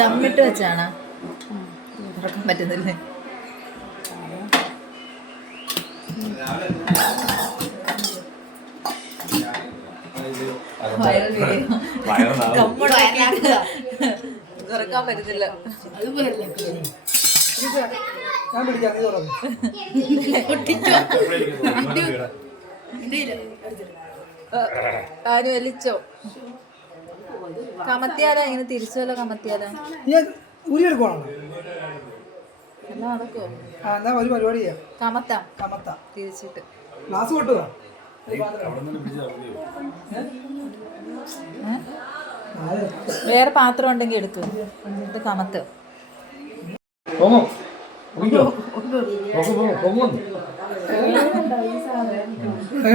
ദമ്മിട്ട് വെച്ചാണ് തുറക്കാൻ പറ്റുന്നില്ലേ? തുറക്കാൻ പറ്റത്തില്ല. ആര് വലിച്ചോ? കമത്തിയാല ഇങ്ങനെ തിരിച്ചല്ലോ. കമത്തിയാല എല്ലാം നടക്കുവോ? ഒരു പരിപാടി കമത്ത തിരിച്ചിട്ട് ഗ്ലാസ് കൊട്ടുക. വേറെ പാത്രം ഉണ്ടെങ്കിൽ എടുത്തു എന്നിട്ട് കമത്ത്.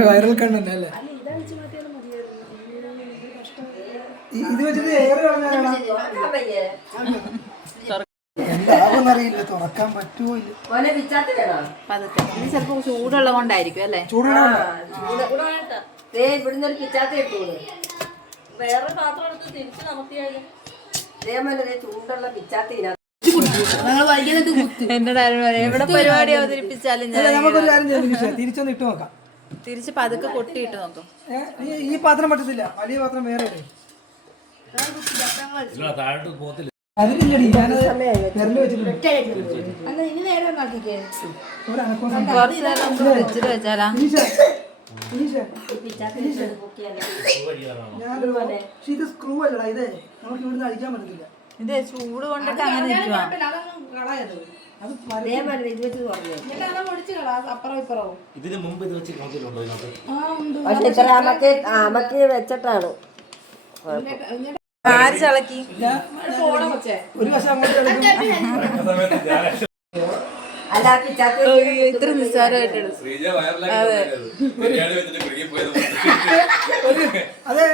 വൈറൽ കണ്ടന്റ് അല്ലേ ഇത് വെച്ചിട്ട്? എന്താണെന്നറിയില്ല, തുറക്കാൻ പറ്റുമോ ഇല്ല. പതുക്കെ. ഇത് ചിലപ്പോ ചൂടുള്ള കൊണ്ടായിരിക്കും അല്ലേ? എന്നോട് എവിടെ പരിപാടി അവതരിപ്പിച്ചാലും തിരിച്ചൊന്ന് ഇട്ട് നോക്കാം. തിരിച്ച് പതുക്കെ കൊട്ടിയിട്ട് നോക്കും. ഈ പാത്രം പറ്റത്തില്ല, വലിയ പാത്രം വേറെ. അതിലില്ലടി, ഞാനത് വിരല് വെച്ചിട്ടുണ്ട്. കുറച്ച് നേരം നമുക്ക് ഫ്രിഡ്ജിൽ വെച്ചാലാ? ഇത് സ്ക്രൂ അല്ലടാ, ഇത് നമുക്ക് ഇവിടുന്ന് അടിക്കാൻ പറ്റത്തില്ല. ഇത് ചൂട് കൊണ്ടിട്ട് അങ്ങനെ നിൽക്കുവാ. ഇതിന് മുമ്പ് ഇത് വെച്ച് നോക്കിയിട്ടുണ്ടോ? വെച്ചിട്ടാണ് ആര് ചളക്കി? ഒരു വശം അങ്ങോട്ട് ഇത്ര നിസ്സാരമായിട്ട് അതെ